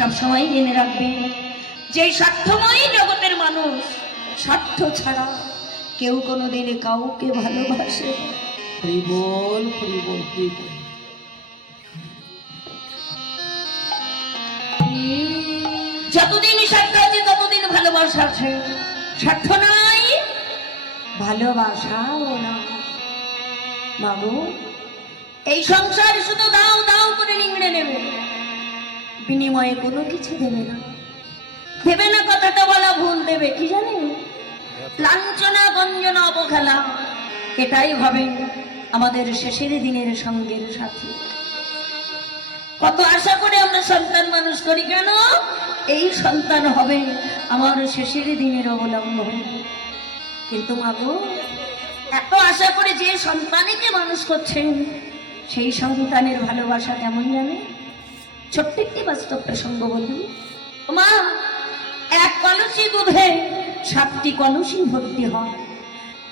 সবসময় জেনে রাখবেন যে স্বার্থময় জগতের মানুষ স্বার্থ ছাড়া কেউ কোনোদিন কাউকে ভালোবাসে না। হরি বল, হরি বল, হরি বল। যতদিন স্বার্থ আছে ততদিন ভালোবাসা আছে, স্বার্থ নাই ভালোবাসাও না। বাবু, এই সংসার শুধু দাও দাও করে নিংড়ে নেবে, বিনিময়ে কোনো কিছু দেবে না। দেবে না কথাটা বলা ভুল, দেবে কি জানেন? লাঞ্ছনা, গঞ্জনা, অবহেলা। এটাই হবে আমাদের শেষের দিনের সঙ্গের সাথে। কত আশা করে আমরা সন্তান মানুষ করি, কেন? এই সন্তান হবে আমার শেষের দিনের অবলম্বন। কিন্তু মাগো, এত আশা করে যে সন্তানকে মানুষ করছেন, সেই সন্তানের ভালোবাসা কেমন জানে? ছোট্ট একটি বাস্তব প্রসঙ্গ বলি। মা, এক কলসি দুধে 7টি কলসি ভর্তি হয়,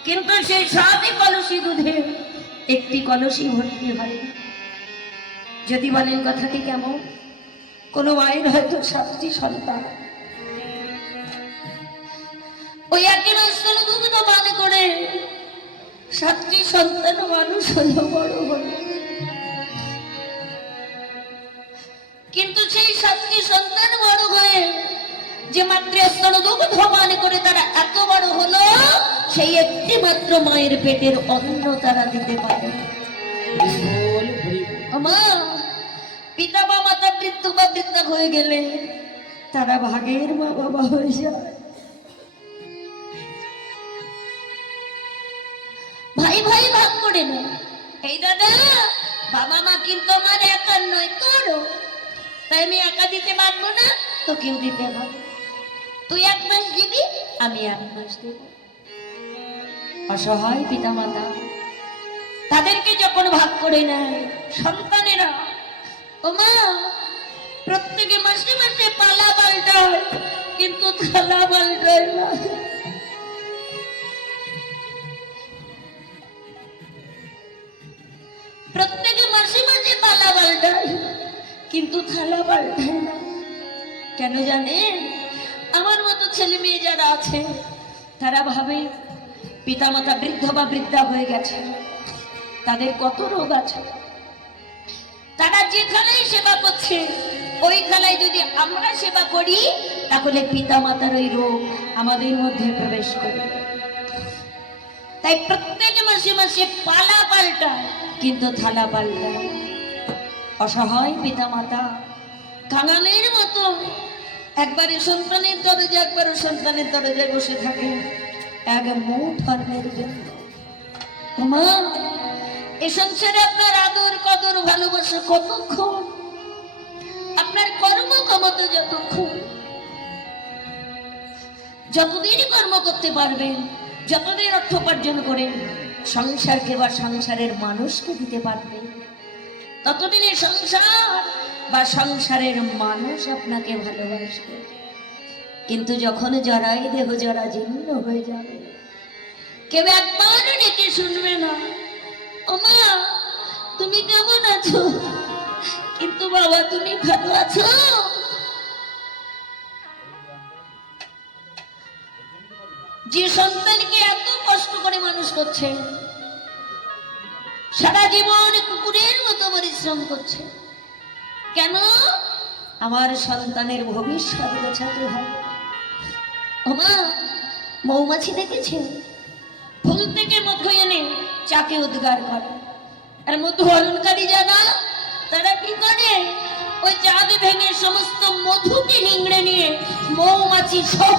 কিন্তু সেই 7টি কলসি দুধে একটি কলসি ভর্তি হয় না। যদি বলেন কথাটি কেমন? কোনো মায়ের হয়তো 7টি সন্তান, ওই একই স্তন দুধ পান করে 7টি সন্তান মানুষ হলো, বড় হলো, কিন্তু সেই 7টি সন্তান বড় হয়ে যে মাতৃস্তন দুধ পান করে তারা এত বড় হলো, সেই একটি মাত্র মায়ের পেটের অন্ন তারা দিতে পারে। মা, পিতা বা মাতা বৃদ্ধ বা বৃদ্ধা হয়ে গেলে তারা ভাগের মা বাবা হয়ে যায়। ভাই ভাই ভাগ করে না। এই দাদা, বাবা মা কিন্তু আমার একার নয়, তোরও। তাই আমি একা দিতে পারবো না, তো কেউ দিতে পারবে। তুই 1 মাস দিবি, আমি 1 মাস দেব। অসহায় পিতা মাতা তাদেরকে যখন ভাগ করে নেয় সন্তানেরা, ও মা, প্রত্যেকে মাসে মাসে পালা পাল্টায়, কিন্তু থালা পাল্টায় না। প্রত্যেকে মাসে মাসে পালা পাল্টায়, কিন্তু থালা পাল্টায় না। কেন জানেন? আমার মতো ছেলে মেয়ে যারা আছে, তারা ভাবে পিতামাতা বৃদ্ধ বা বৃদ্ধা হয়ে গেছে, তাদের কত রোগ আছে, তারা যেখানেই সেবা করছে ওই খেলায় যদি আমরা সেবা করি, তাহলে পিতামাতার ওই রোগ আমাদের মধ্যে প্রবেশ করে। তাই প্রত্যেক মাসে মাসে পালা পাল্টায়, কিন্তু থালা পাল্টায়। অসহায় পিতামাতা কাঙালের মতো একবারে সন্তানের দরজা একবারে সন্তানের দরজায় বসে থাকে এক মুঠ অন্নের জন্য। মা, এ সংসারে আপনার আদর কদর ভালোবাসা কতক্ষণ? আপনার কর্ম ক্ষমতা যতক্ষণ, যতদিন কর্ম করতে পারবেন, যতদিন অর্থ উপার্জন করেন সংসারকে বা সংসারের মানুষকে দিতে পারবেন, ততদিনে সংসার বা সংসারের মানুষ আপনাকে ভালোবাসবে। কিন্তু যখন জরাই দেহ জরা জীর্ণ হয়ে যাবে, কেউ একবার ডেকে শুনবে না, ও মা, তুমি কেমন আছো? কিন্তু বাবা, তুমি ভালো আছো? যে সন্তানকে এত কষ্ট করে মানুষ করছে, সারা জীবন কুকুরের মতো পরিশ্রম করছে, কেন? আমার সন্তানের ভবিষ্যৎ গোছাতে হবে। ও মা, মৌমাছি দেখেছে? ফুল থেকে মধু এনে চাকে উদ্গার করে, আর মধু হরণকারী যারা, তারা কি করে? ওই চাকে ভেঙে সমস্ত মধুকে নিংড়ে নিয়ে মৌমাছি সহ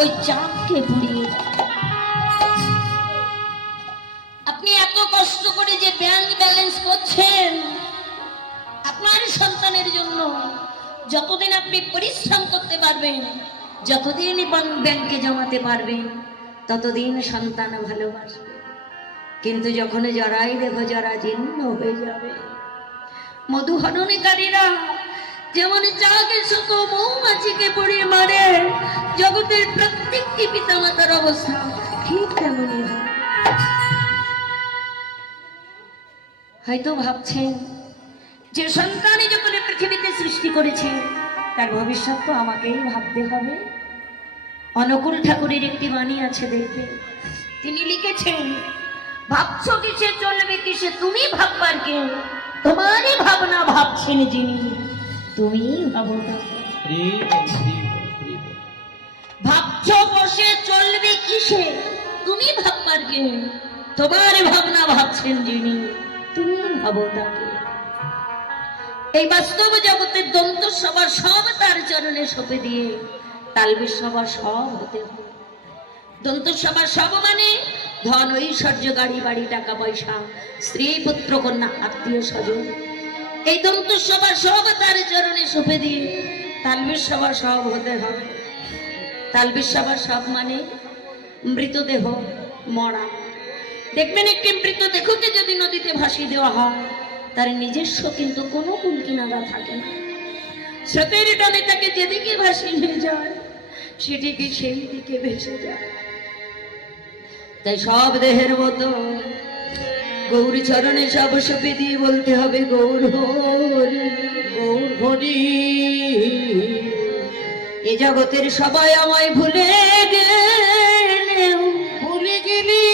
ওই চাকে পুড়িয়ে দেয়। আপনি এত কষ্ট করে যে ব্যাংক ব্যালেন্স করছেন আপনার সন্তানের জন্য, যতদিন আপনি পরিশ্রম করতে পারবেন, যতদিন ব্যাংকে জমাতে পারবেন, ততদিন সন্তান ভালোবাসবে। কিন্তু যখন জরাই দেহ জরা জীর্ণ হয়ে যাবে, মধু হরণকারীরা যেমন চাকে শত মৌমাছিকে পুড়িয়ে মারে, জগতের প্রত্যেকটি পিতামাতার অবস্থা ঠিক তেমনই হয়। হয়তো ভাবছেন যে সন্তানই যখন পৃথিবীতে সৃষ্টি করেছে তার ভবিষ্যৎ তো আমাকেই ভাবতে হবে। অনুকূল ঠাকুরের একটি বাণী আছে, দেখবে তিনি লিখেছেন, ভাবছো কিসে চলবে কিসে, তুমি ভাববার কে, তোমারই ভাবনা ভাবছেন যিনি, তুমি ভাবো না। হরি বল, হরি বল, হরি বল। ভাবছো বসে চলবে কিসে, তুমি ভাববার কে, তোমার ভাবনা ভাবছেন যিনি, তুমি ভাবো তাকে। এই বাস্তব জগতের দন্ত সবার সব তার চরণে সঁপে দিয়ে তালবে সবার সব হতে হবে। দন্ত সবার সব মানে ধন ঐশ্বর্য গাড়ি বাড়ি টাকা পয়সা স্ত্রী পুত্র কন্যা আত্মীয় স্বজন, এই দন্ত সবার সব তার চরণে সঁপে দিয়ে তালবে সবার সব হতে হবে। তালবে সবার সব মানে মৃতদেহ মরা। দেখবেন একটি মৃতদেহকে যদি নদীতে ভাসিয়ে দেওয়া হয়, তার নিজস্ব কিন্তু কোনো কুল কিনারা থাকে না। স্রোতের টানে তাকে যেদিকে ভাসিয়ে নিয়ে যায় সেদিকে সেই দিকে ভেসে যায়। তাই সব দেহের মতো গৌরী চরণে সব সপে দিয়ে বলতে হবে গৌর হরি, গৌর হরি। এ জগতের সবাই আমায় ভুলে গেলেও ভুলে গেলি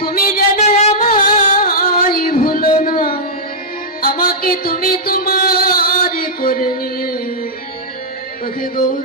তুমি যেন আমায় ভুলো না, আমাকে তুমি তোমার করে নিয়ে ওকে গৌর